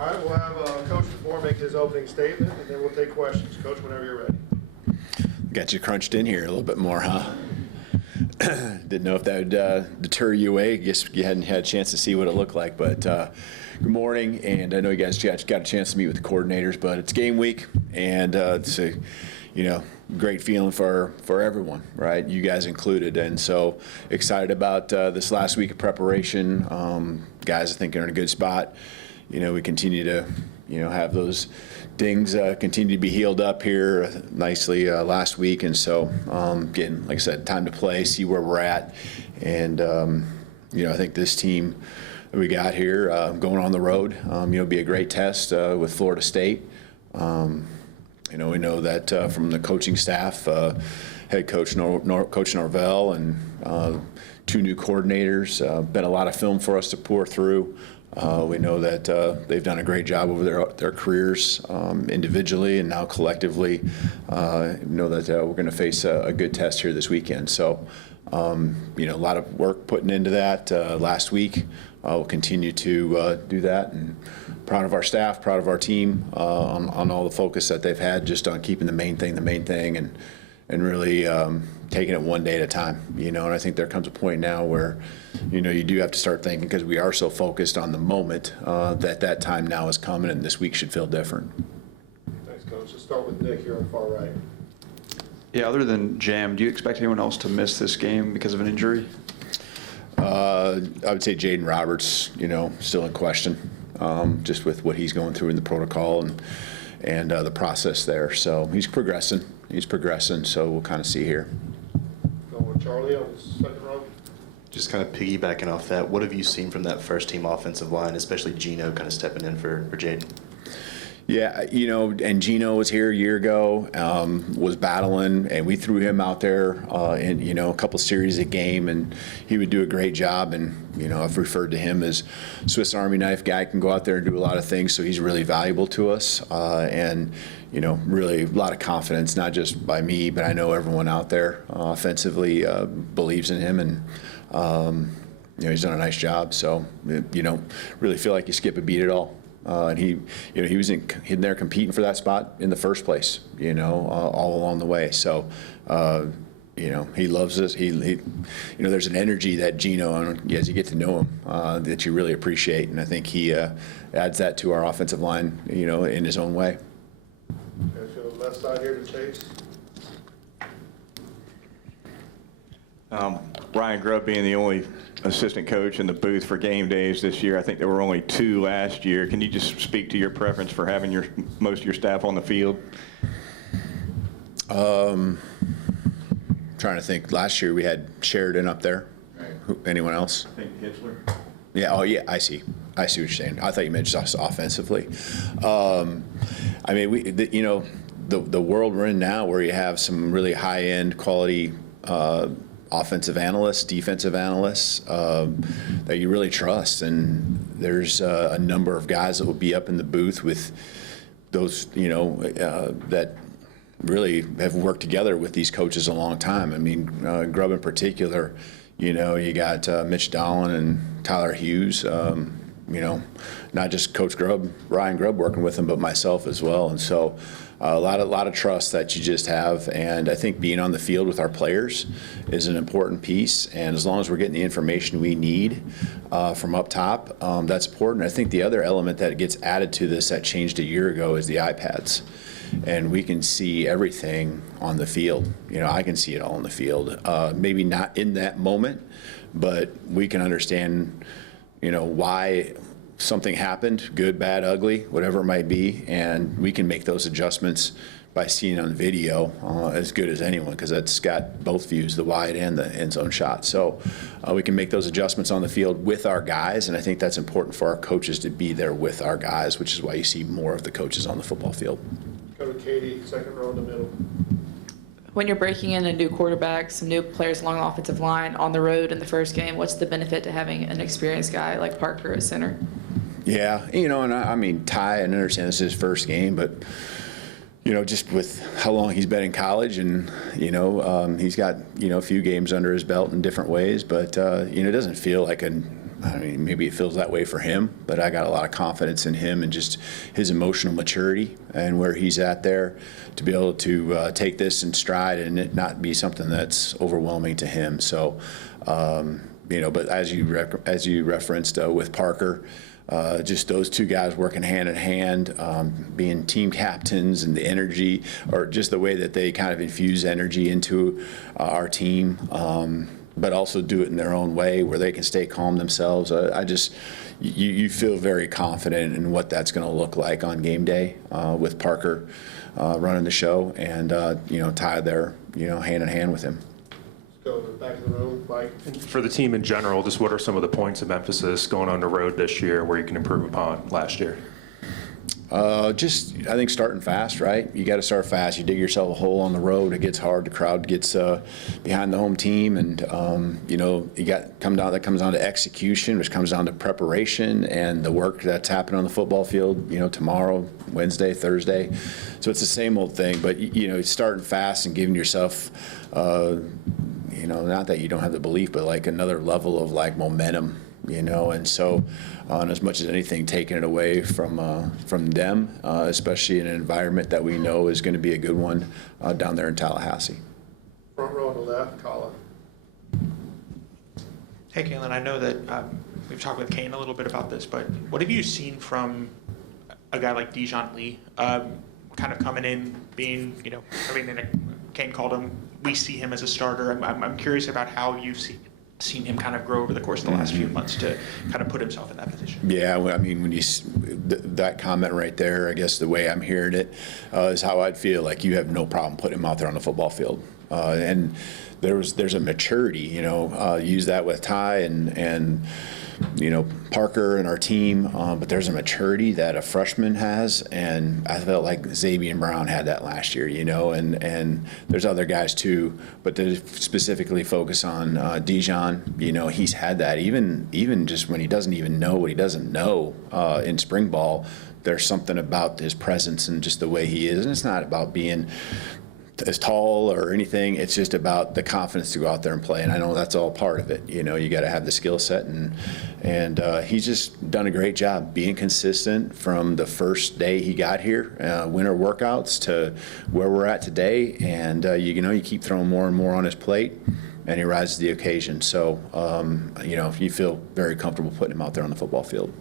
All right, we'll have Coach Debour make his opening statement, and then we'll take questions. Coach, whenever you're ready. Got you crunched in here a little bit more, huh? Didn't know if that would deter you away. I guess you hadn't had a chance to see what it looked like. But good morning, and I know you guys got a chance to meet with the coordinators, but it's game week, and it's a great feeling for everyone, right? You guys included, and so excited about this last week of preparation. Guys, I think are in a good spot. We continue to have those dings continue to be healed up here nicely last week, and so getting, like I said, time to play, see where we're at, and I think this team that we got here going on the road, be a great test with Florida State. We know that from the coaching staff, head coach Coach Norvell and two new coordinators, been a lot of film for us to pour through. We know that they've done a great job over their careers individually and now collectively. Know that we're going to face a good test here this weekend. So, a lot of work putting into that last week. We'll continue to do that, and proud of our staff, proud of our team on all the focus that they've had just on keeping the main thing, and really taking it one day at a time. And I think there comes a point now where you do have to start thinking, because we are so focused on the moment, that time now is coming, and this week should feel different. Thanks, Coach. Let's start with Nick here on the far right. Yeah, other than Jam, do you expect anyone else to miss this game because of an injury? I would say Jaden Roberts, still in question, just with what he's going through in the protocol and the process there. So he's progressing, so we'll kind of see here. Going with Charlie on the second row. Just kind of piggybacking off that, what have you seen from that first team offensive line, especially Gino kind of stepping in for Jaden? Yeah, and Gino was here a year ago, was battling, and we threw him out there in, a couple series a game, and he would do a great job. And, I've referred to him as Swiss Army knife guy, can go out there and do a lot of things, so he's really valuable to us. And, really a lot of confidence, not just by me, but I know everyone out there offensively believes in him, and, he's done a nice job. So, really feel like you skip a beat at all. And he was in there competing for that spot in the first place, all along the way. So, he loves us. There's an energy that Gino, as you get to know him, that you really appreciate. And I think he adds that to our offensive line, in his own way. Okay, so the left side here to Chase. Ryan Grubb being the only assistant coach in the booth for game days this year. I think there were only 2 last year. Can you just speak to your preference for having most of your staff on the field? Trying to think. Last year we had Sheridan up there. Right. Anyone else? I think Hitchler. Yeah. Oh, yeah. I see what you're saying. I thought you meant just offensively. The world we're in now, where you have some really high-end quality offensive analysts, defensive analysts that you really trust, and there's a number of guys that will be up in the booth with those, that really have worked together with these coaches a long time. Grubb in particular, you got Mitch Dolan and Tyler Hughes, not just Coach Grubb, Ryan Grubb working with him, but myself as well. And so a lot of trust that you just have, and I think being on the field with our players is an important piece. And as long as we're getting the information we need from up top, that's important. I think the other element that gets added to this that changed a year ago is the iPads, and we can see everything on the field. I can see it all on the field. Maybe not in that moment, but we can understand, why something happened, good, bad, ugly, whatever it might be, and we can make those adjustments by seeing on video as good as anyone, because that's got both views, the wide and the end zone shot. So we can make those adjustments on the field with our guys, and I think that's important for our coaches to be there with our guys, which is why you see more of the coaches on the football field. Go to Katie, second row in the middle. When you're breaking in a new quarterback, some new players along the offensive line on the road in the first game, what's the benefit to having an experienced guy like Parker at center? Yeah, and Ty, I understand this is his first game, but just with how long he's been in college, and he's got a few games under his belt in different ways, but it doesn't feel like a I mean, maybe it feels that way for him, but I got a lot of confidence in him and just his emotional maturity and where he's at there to be able to take this in stride and it not be something that's overwhelming to him. So, but as you referenced with Parker, just those two guys working hand in hand, being team captains and the energy, or just the way that they kind of infuse energy into our team, but also do it in their own way where they can stay calm themselves. You feel very confident in what that's going to look like on game day with Parker running the show and, Ty there, hand in hand with him. Go back to the room, Mike. For the team in general, just what are some of the points of emphasis going on the road this year where you can improve upon last year? I think starting fast, right? You got to start fast. You dig yourself a hole on the road. It gets hard. The crowd gets behind the home team, and that comes down to execution, which comes down to preparation and the work that's happening on the football field. Tomorrow, Wednesday, Thursday. So it's the same old thing, but starting fast and giving yourself. Not that you don't have the belief, but like another level of like momentum, and so as much as anything, taking it away from them, especially in an environment that we know is going to be a good one down there in Tallahassee. Front row on the left, Colin. Hey, Kalen, I know that we've talked with Kane a little bit about this, but what have you seen from a guy like Dijon Lee, kind of coming in, being, Kane called him, we see him as a starter. I'm curious about how you've seen him kind of grow over the course of the last few months to kind of put himself in that position. Yeah, well, I mean, when that comment right there, I guess the way I'm hearing it is how I'd feel. Like you have no problem putting him out there on the football field, and there's a maturity. Use that with Ty and Parker and our team, but there's a maturity that a freshman has, and I felt like Xavier Brown had that last year, and there's other guys too, but to specifically focus on Dijon, he's had that even just when he doesn't even know what he doesn't know in spring ball. There's something about his presence and just the way he is, and it's not about being as tall or anything. It's just about the confidence to go out there and play, and I know that's all part of it. You got to have the skill set, and he's just done a great job being consistent from the first day he got here, winter workouts to where we're at today, and you keep throwing more and more on his plate, and he rises to the occasion. So you feel very comfortable putting him out there on the football field.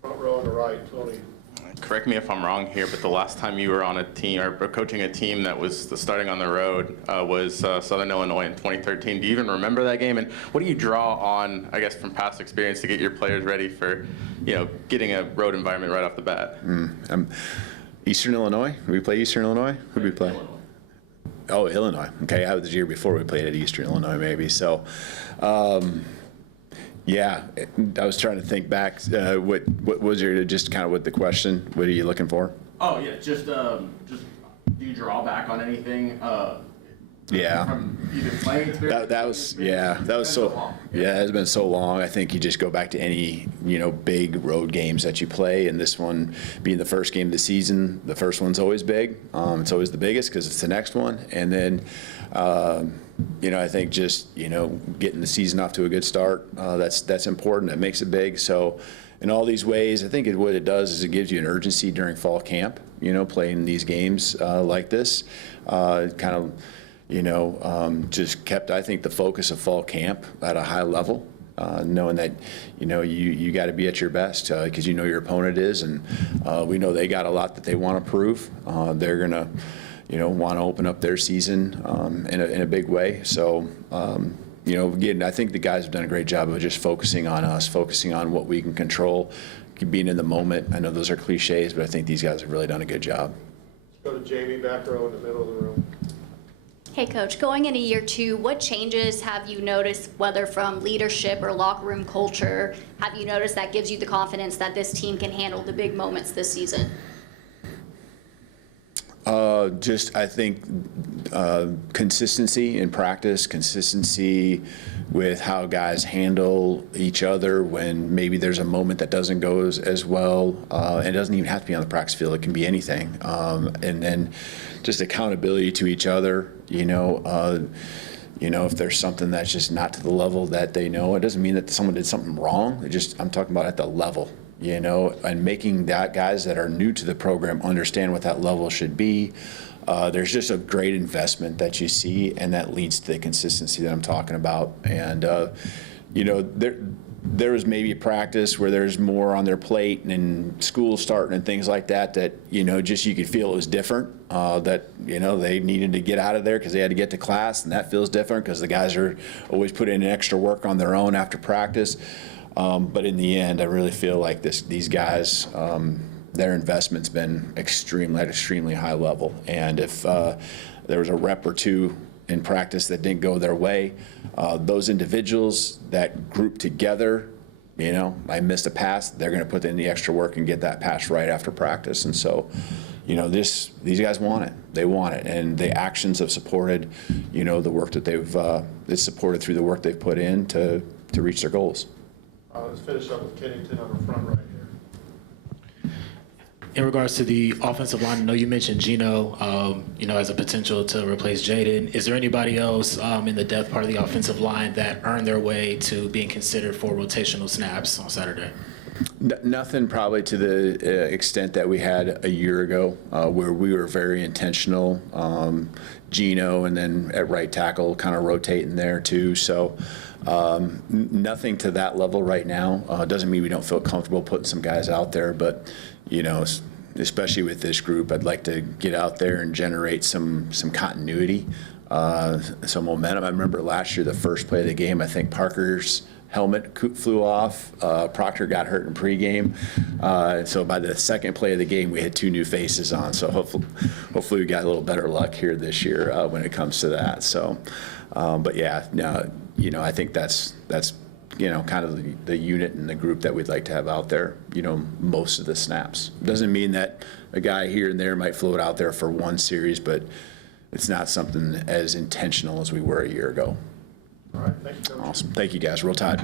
Front row on the right, Tony. Correct me if I'm wrong here, but the last time you were on a team or coaching a team that was starting on the road was Southern Illinois in 2013. Do you even remember that game? And what do you draw on, I guess, from past experience to get your players ready for, getting a road environment right off the bat? Eastern Illinois? Did we play Eastern Illinois? Who did we play? Illinois. Oh, Illinois. Okay, that was the year before we played at Eastern Illinois, maybe. So, yeah, I was trying to think back. What was your just kind of what the question? What are you looking for? Oh yeah, just do you draw back on anything? Yeah. From either playing experience. That was so long. Yeah, it's been so long. I think you just go back to any big road games that you play, and this one being the first game of the season, the first one's always big. It's always the biggest because it's the next one, and then. I think just getting the season off to a good start, that's important. That makes it big. So, in all these ways, I think what it does is it gives you an urgency during fall camp. Playing these games like this, just kept I think the focus of fall camp at a high level. Knowing that you got to be at your best because your opponent is, and we know they got a lot that they want to prove. They're gonna. Want to open up their season in a big way. So, again, I think the guys have done a great job of just focusing on us, focusing on what we can control, being in the moment. I know those are cliches, but I think these guys have really done a good job. Let's go to Jamie, back row in the middle of the room. Hey, Coach, going into year 2, what changes have you noticed, whether from leadership or locker room culture, have you noticed that gives you the confidence that this team can handle the big moments this season? I think consistency in practice, consistency with how guys handle each other when maybe there's a moment that doesn't go as well. It doesn't even have to be on the practice field. It can be anything. And then just accountability to each other, if there's something that's just not to the level that they know, it doesn't mean that someone did something wrong. I'm talking about at the level, and making that guys that are new to the program understand what that level should be. There's just a great investment that you see, and that leads to the consistency that I'm talking about. And, there was maybe a practice where there's more on their plate and school starting and things like that, just you could feel it was different, they needed to get out of there because they had to get to class, and that feels different because the guys are always putting in extra work on their own after practice. But in the end, I really feel like these guys, their investment's been at extremely high level. And if there was a rep or two in practice that didn't go their way, those individuals that group together, I missed a pass, they're going to put in the extra work and get that pass right after practice. And so, these guys want it. They want it, and the actions have supported, the work that it's supported through the work they've put in to reach their goals. Let's finish up with Kennington on the front right here. In regards to the offensive line, I know you mentioned Gino, as a potential to replace Jaden. Is there anybody else in the depth part of the offensive line that earned their way to being considered for rotational snaps on Saturday? Nothing probably to the extent that we had a year ago, where we were very intentional. Gino, and then at right tackle, kind of rotating there too. So nothing to that level right now. Doesn't mean we don't feel comfortable putting some guys out there, but especially with this group, I'd like to get out there and generate some continuity, some momentum. I remember last year, the first play of the game, I think Parker's helmet flew off. Proctor got hurt in pregame. So by the second play of the game, we had 2 new faces on. So hopefully we got a little better luck here this year when it comes to that. So, but yeah, no, I think that's kind of the unit and the group that we'd like to have out there, most of the snaps. Doesn't mean that a guy here and there might float out there for one series, but it's not something as intentional as we were a year ago. All right, thank you, Coach. Awesome. Thank you, guys. Roll Tide.